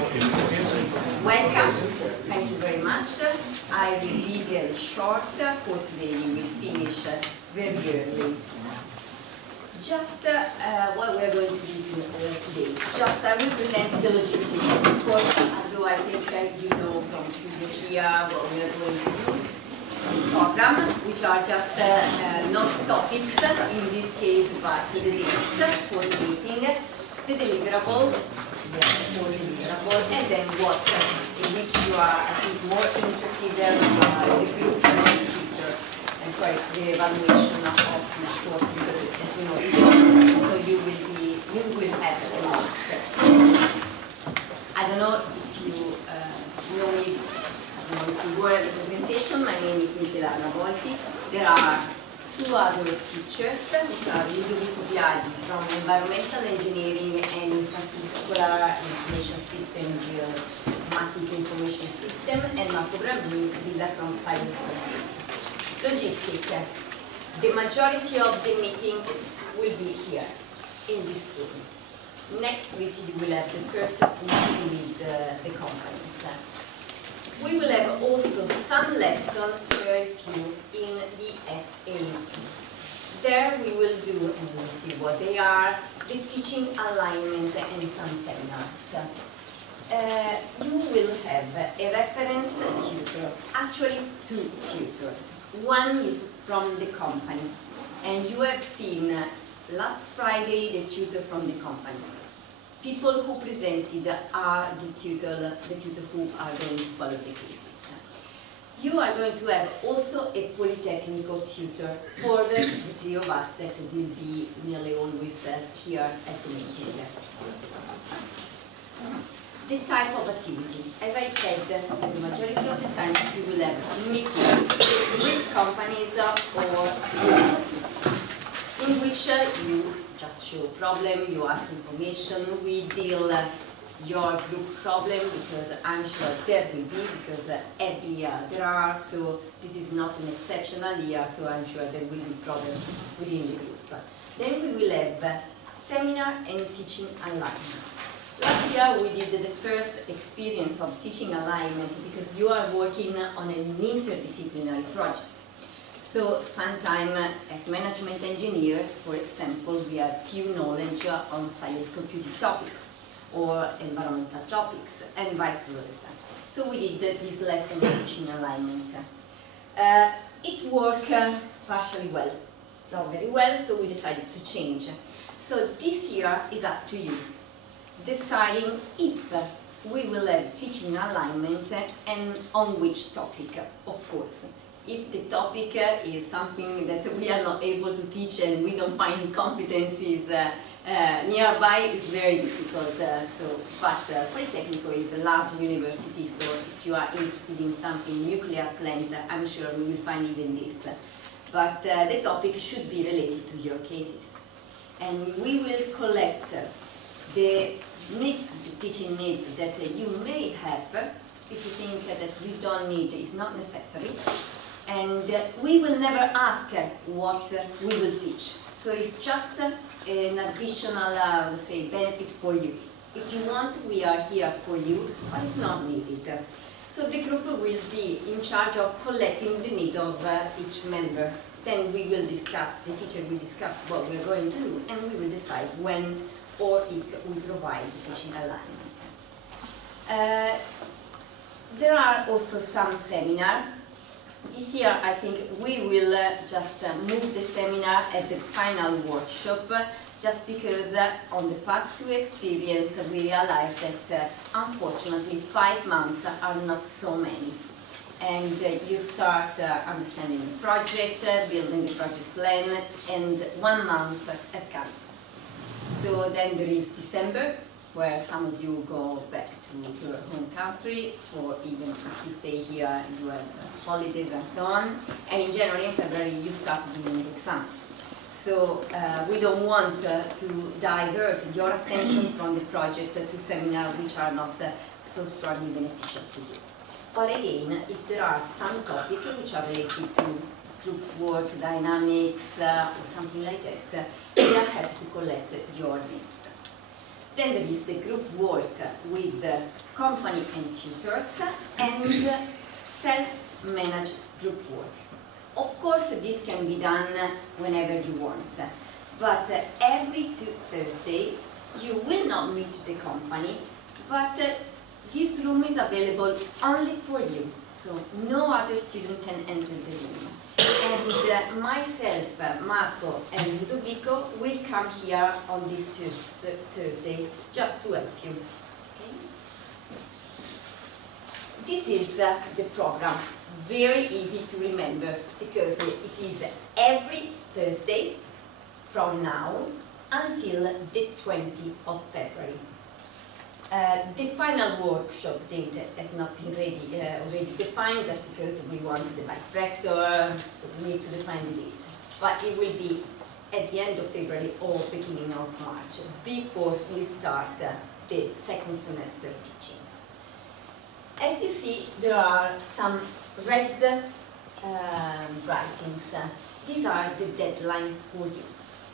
Welcome. Thank you very much. I will be very short. For today we will finish very early. Just what we are going to do today. Just I will present the logistics. Of course, although I think you know from previous year what we are going to do. Program, which are just not topics in this case, but the dates for the meeting, the deliverable, and then what in which you are, I think, more interested in the group and the future, and sorry, the evaluation of the course, because as you know, so you will have a lot. I don't know if you know me. If you were the presentation, my name is Milano. There are two other teachers, which are Ludovico Biaggi from Environmental Engineering and in particular Information System, Geomatic Information System, and Marco Brambilla from Science. Logistics. The majority of the meeting will be here, in this room. Next week you will have the first meeting with the companies. We will have also some lessons very few in the SAT. There we will do, and we will see what they are, the teaching alignment and some seminars. You will have a reference tutor, actually two tutors. One is from the company, and you have seen last Friday the tutor from the company. People who presented are the tutor who are going to follow the cases. You are going to have also a Politecnico tutor for the three of us that will be nearly always here at the meeting. The type of activity. As I said, the majority of the time you will have meetings with companies or universities in which you just show a problem, you ask information, we deal your group problem, because I'm sure there will be, because every year there are, so this is not an exceptional year, so I'm sure there will be problems within the group. Then we will have seminar and teaching alignment. Last year we did the first experience of teaching alignment because you are working on an interdisciplinary project. So sometimes, as management engineer, for example, we have few knowledge on science computing topics or environmental topics, and vice versa. So we did this lesson on teaching alignment. It worked partially well, not very well, so we decided to change. So this year is up to you, deciding if we will have teaching alignment and on which topic, of course. If the topic is something that we are not able to teach and we don't find competencies nearby, it's very difficult. But Politecnico is a large university, so if you are interested in something nuclear plant, I'm sure we will find even this. But the topic should be related to your cases. And we will collect the needs, the teaching needs that you may have. If you think that you don't need, it's not necessary. And we will never ask what we will teach. So it's just an additional, say, benefit for you. If you want, we are here for you, but it's not needed. So the group will be in charge of collecting the needs of each member. Then we will discuss, the teacher will discuss what we are going to do, and we will decide when or if we provide the teaching alignment. There are also some seminars. This year, I think we will just move the seminar at the final workshop, just because on the past two experiences we realized that unfortunately 5 months are not so many. And you start understanding the project, building the project plan, and 1 month has come. So then there is December, where some of you go back to your home country, or even if you stay here, you have holidays and so on. And in January and February, you start doing the exam. So we don't want to divert your attention from the project to seminars which are not so strongly beneficial to you. But again, if there are some topics which are related to group work, dynamics, or something like that, we are happy to collect your needs. Then there is the group work with the company and tutors, and self-managed group work. Of course, this can be done whenever you want, but every Thursday you will not meet the company, but this room is available only for you, so no other student can enter the room. And myself, Marco, and Ludovico will come here on this Thursday just to help you. Okay? This is the program. Very easy to remember because it is every Thursday from now until the 20th of February. The final workshop date has not been already defined just because we want the vice rector, so we need to define the date. But it will be at the end of February or beginning of March, before we start the second semester teaching. As you see, there are some red writings. These are the deadlines for you.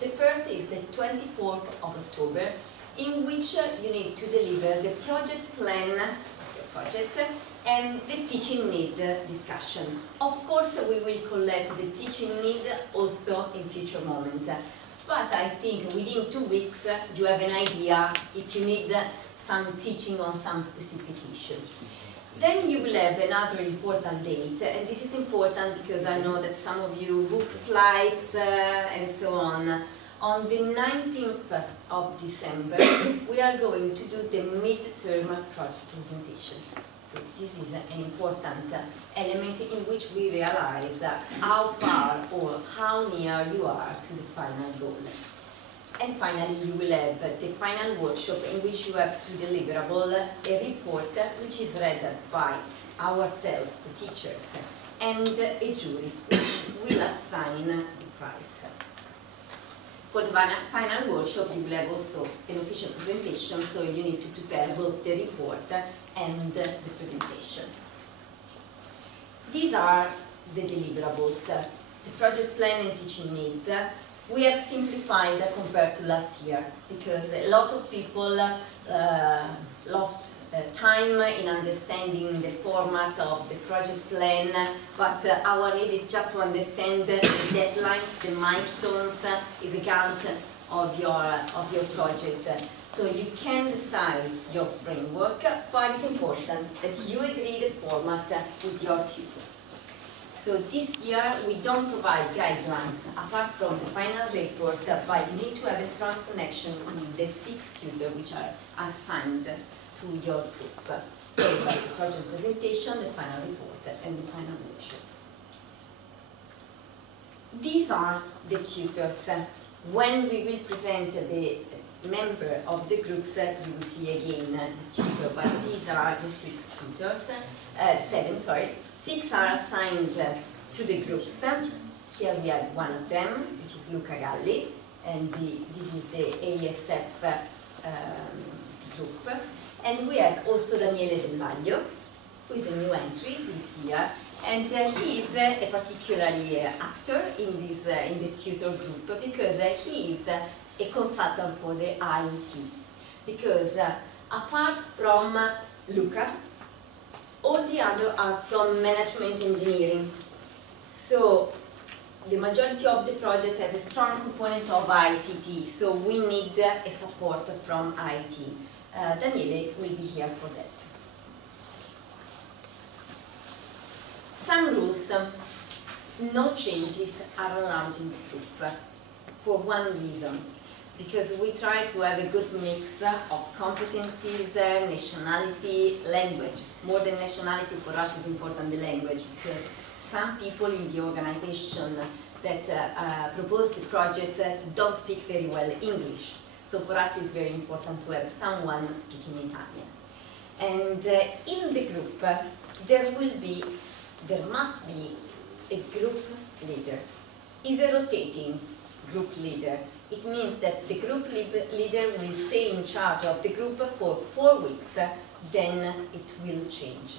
The first is the 24th of October, in which you need to deliver the project plan, your project, and the teaching need discussion. Of course, we will collect the teaching need also in future moments, but I think within 2 weeks you have an idea if you need some teaching on some specific issue. Then you will have another important date, and this is important because I know that some of you book flights and so on. On the 19th of December, we are going to do the mid-term project presentation. So this is an important element in which we realize how far or how near you are to the final goal. And finally, you will have the final workshop in which you have to deliverable a report which is read by ourselves, the teachers, and a jury which will assign the prize. For the final workshop, you will have also an official presentation, so you need to prepare both the report and the presentation. These are the deliverables, the project plan and teaching needs. We have simplified compared to last year because a lot of people lost time in understanding the format of the project plan, but our need is just to understand the deadlines, the milestones, is a count of your project. So you can decide your framework, but it's important that you agree the format with your tutor. So this year we don't provide guidelines apart from the final report, but you need to have a strong connection with the 6 tutors which are assigned to your group, followed by the project presentation, the final report, and the final workshop. These are the tutors. When we will present the member of the groups, you will see again the tutor, but these are the 6 tutors, 7, sorry. 6 are assigned to the groups. Here we have one of them, which is Luca Galli, and this is the ASF group. And we have also Daniele Del Vaglio, who is a new entry this year, and he is a particularly actor in the tutor group because he is a consultant for the IET. Because apart from Luca, all the others are from management engineering. So the majority of the project has a strong component of ICT, so we need a support from IT. Daniele will be here for that. Some rules, no changes are allowed in the group for one reason. Because we try to have a good mix of competencies, nationality, language. More than nationality, for us is important the language, because some people in the organization that propose the project don't speak very well English. So for us it's very important to have someone speaking Italian. And in the group, there must be a group leader. Is a rotating group leader. It means that the group leader will stay in charge of the group for 4 weeks, then it will change.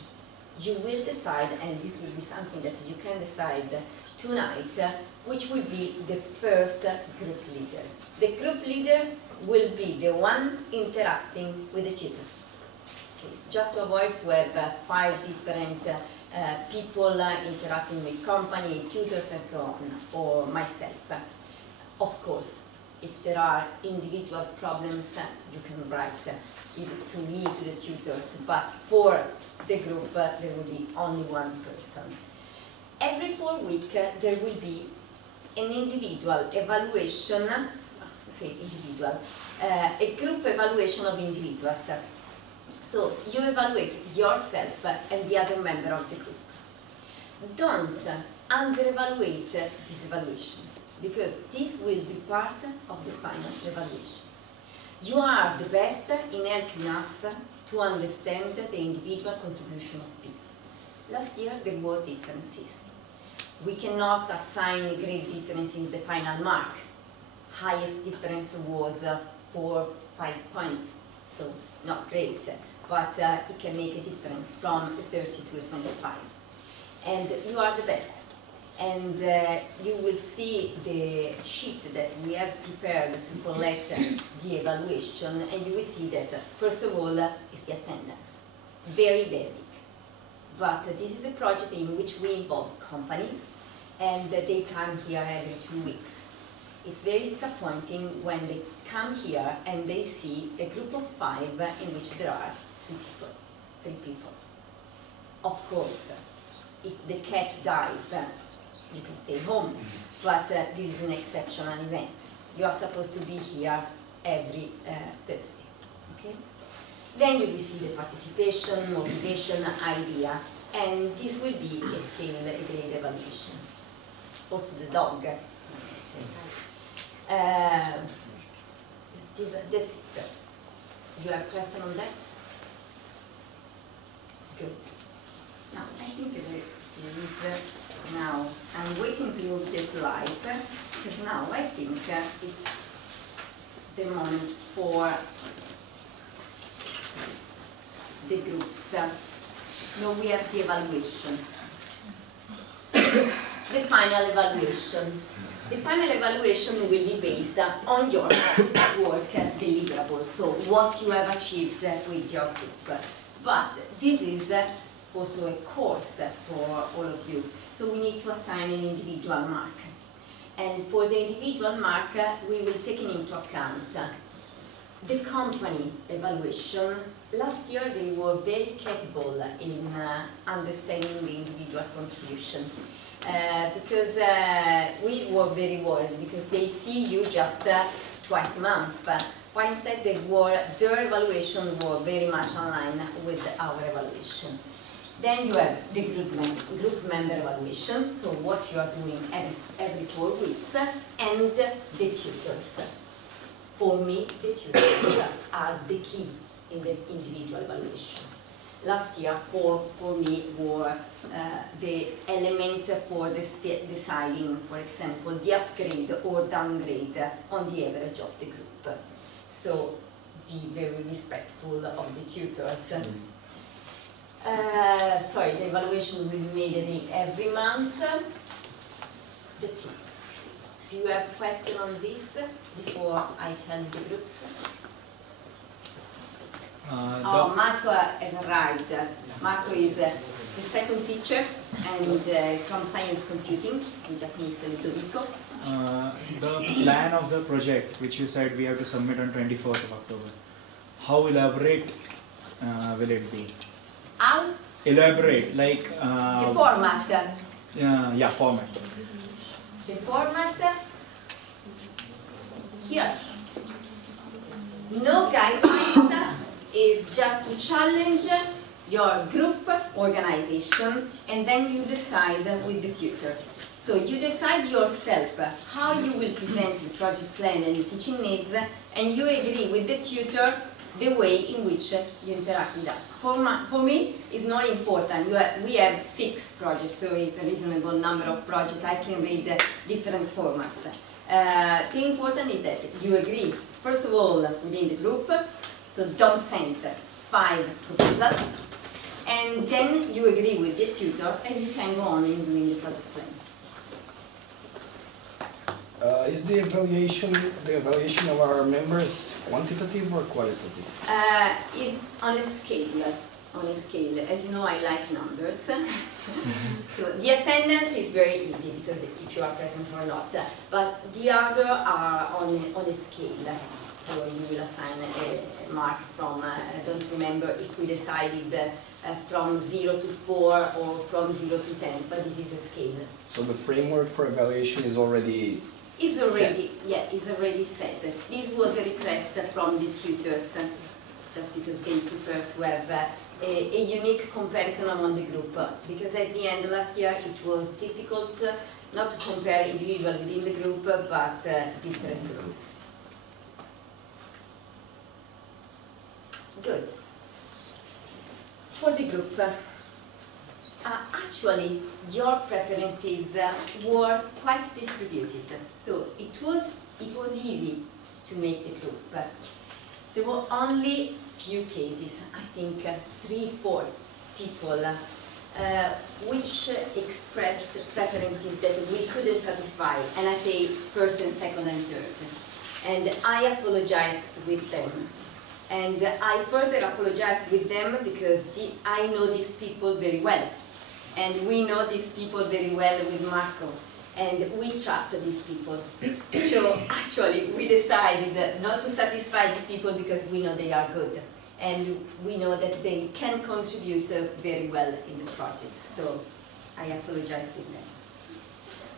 You will decide, and this will be something that you can decide tonight, which will be the first group leader. The group leader will be the one interacting with the tutor. Okay, just to avoid to have 5 different people interacting with company, tutors and so on, or myself. Of course, if there are individual problems, you can write either to me, to the tutors, but for the group, there will be only one person. Every 4 weeks, there will be an individual evaluation, a group evaluation of individuals. So you evaluate yourself and the other member of the group. Don't under-evaluate this evaluation, because this will be part of the final evaluation. You are the best in helping us to understand the individual contribution of people. Last year there were differences. We cannot assign great difference in the final mark. Highest difference was 4-5 points, so not great, but it can make a difference from 30 to 25. And you are the best. And you will see the sheet that we have prepared to collect the evaluation, and you will see that, first of all, is the attendance. Very basic. But this is a project in which we involve companies, and they come here every 2 weeks. It's very disappointing when they come here and they see a group of 5 in which there are 2 people, 3 people. Of course, if the cat dies, you can stay home, but this is an exceptional event. You are supposed to be here every Thursday, okay? Then you will see the participation, motivation, idea, and this will be a scale, a grade evaluation. Also the dog. That's it. You have a question on that? Good. Now, I think there is now, I'm waiting to move the slides, because now I think it's the moment for the groups. Now we have the evaluation. The final evaluation. The final evaluation will be based on your work deliverable, so what you have achieved with your group. But this is also a course for all of you, so we need to assign an individual mark. And for the individual mark, we will take into account the company evaluation. Last year they were very capable in understanding the individual contribution. Because we were very worried, because they see you just twice a month, but instead their evaluation were very much online with our evaluation. Then you have the group member evaluation, so what you are doing every 4 weeks, and the tutors. For me, the tutors are the key in the individual evaluation. Last year, for me, were the element for deciding, for example, the upgrade or downgrade on the average of the group. So be very respectful of the tutors. Sorry, the evaluation will be made every month. That's it. Do you have a question on this before I tell the groups? Marco has arrived. Marco is the second teacher and from science computing. We just missed Ludovico. The plan of the project, which you said we have to submit on 24th of October, how elaborate will it be? How? Elaborate, like... the format. Yeah, format. The format here. No guidelines. Is just to challenge your group organization, and then you decide with the tutor. So you decide yourself how you will present your project plan and the teaching needs, and you agree with the tutor the way in which you interact with us. For me, it's not important. We have 6 projects, so it's a reasonable number of projects. I can read different formats. The important is that you agree, first of all, within the group. So don't send 5 proposals, and then you agree with the tutor, and you can go on in doing the project plan. Is the evaluation of our members quantitative or qualitative? Is on a scale. On a scale. As you know, I like numbers. So the attendance is very easy because if you are present or not. But the other are on a scale. So you will assign a mark from, I don't remember if we decided from 0 to 4 or from 0 to 10, but this is a scale. So the framework for evaluation is already set. This was a request from the tutors, just because they prefer to have a unique comparison among the group. Because at the end, last year, it was difficult not to compare individual within the group, but different groups. Good. For the group, actually, your preferences were quite distributed. So it was easy to make the group. There were only few cases, I think 3-4 people, which expressed preferences that we couldn't satisfy, and I say first and second and third. And I apologize with them. And I further apologize with them because I know these people very well. And we know these people very well with Marco. And we trust these people. So actually, we decided not to satisfy the people because we know they are good. And we know that they can contribute very well in the project. So I apologize with them.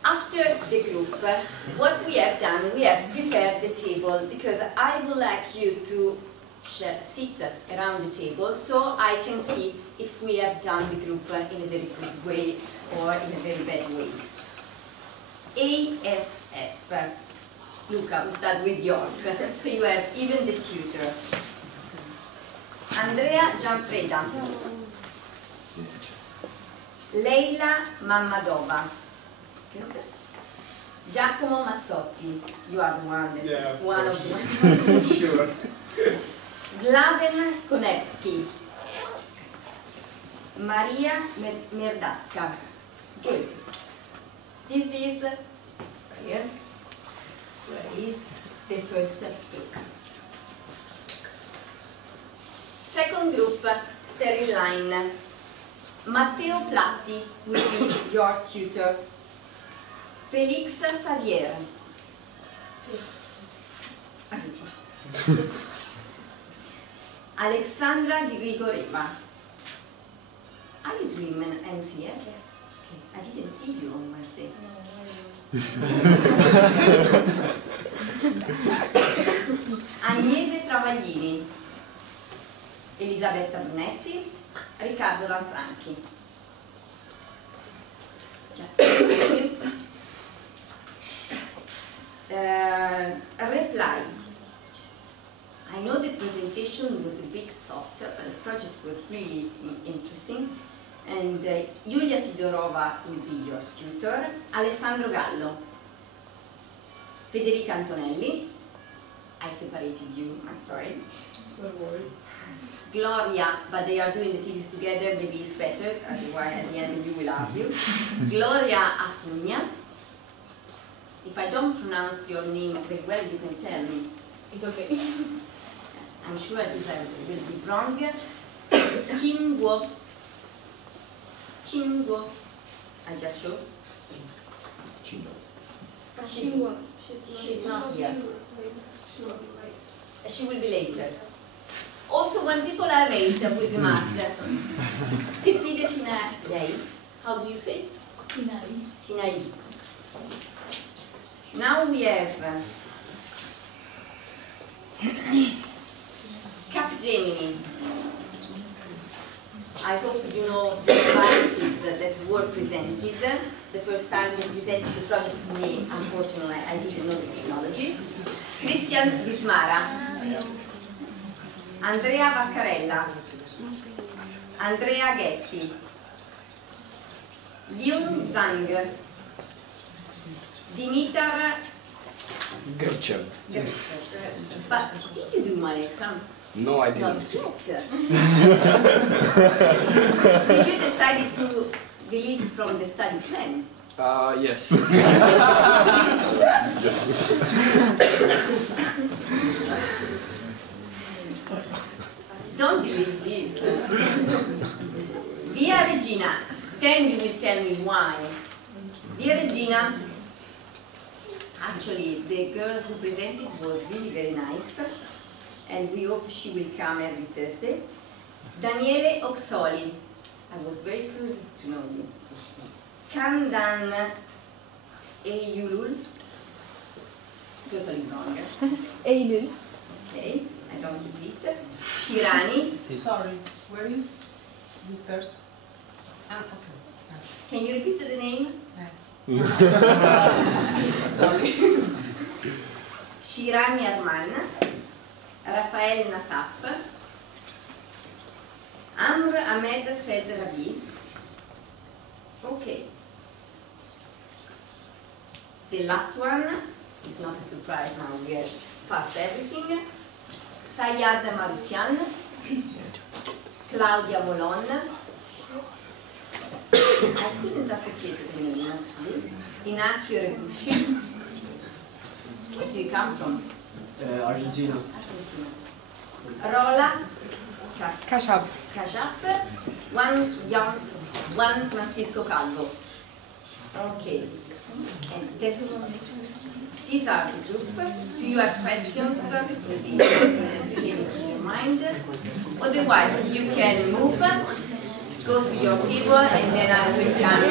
After the group, what we have done, we have prepared the table because I would like you to sit around the table so I can see if we have done the group in a very good way or in a very bad way. ASF. Luca, we start with yours. So you have even the tutor. Andrea Gianfreda. Leila Mammadova. Giacomo Mazzotti. You are the one. Yeah, one of them. Sure. Slaven Konevsky. Maria Merdaska. Good. This is here. Where is the first group? Second group, sterile line. Matteo Platti will be your tutor. Felix Xavier. Alexandra Grigoreva. Are you doing an MCS? Yes. Okay. I didn't see you on Wednesday. Agnese Travaglini. Elisabetta Brunetti. Riccardo Lanfranchi. Just reply. I know the presentation was a bit soft, but the project was really interesting. And Giulia Sidorova will be your tutor. Alessandro Gallo. Federica Antonelli. I separated you, I'm sorry. Don't worry. Gloria, but they are doing the thesis together, maybe it's better, otherwise at the end you will argue. Gloria Acuna. If I don't pronounce your name very well, you can tell me. It's okay. I'm sure this will be wrong. Chinguo. I just showed. Chingwa. She's not here. She will be later. Also, when people are late with the math, Sipide Sinai. How do you say? Sinai. Now we have Capgemini. I hope you know the devices that were presented. The first time we presented the project to me, unfortunately, I didn't know the technology. Christian Bismara. Andrea Vaccarella. Andrea Ghezzi. Liun Zhang. Dimitar Gerchev. But did you do my exam? No, I Not didn't. yet. So you decided to delete from the study plan? Yes. Don't believe this. Via Regina, then you will tell me why. Via Regina, actually the girl who presented was really very nice, and we hope she will come every Thursday. Daniele Oxoli, I was very curious to know you. Kandan Eyulul, totally wrong. Eylül. Okay, I don't repeat. Shirani, Sorry, where is this person? Ah, okay. can you repeat the name? Sorry. Shirani Arman, Rafael Nataf, Amr Ahmed Said Rabi. Okay. The last one is not a surprise now, we have passed everything. Sayad Marufian, Claudia Molon. I couldn't associate the name actually. Inacio Rebushi. Where do you come from? Argentina. Argentina. Rola Kaşap. Kajap, Juan Francisco Calvo. Okay. And these are the group. Do you have questions? Maybe in your mind. Otherwise, you can move, go to your table, and then I will come.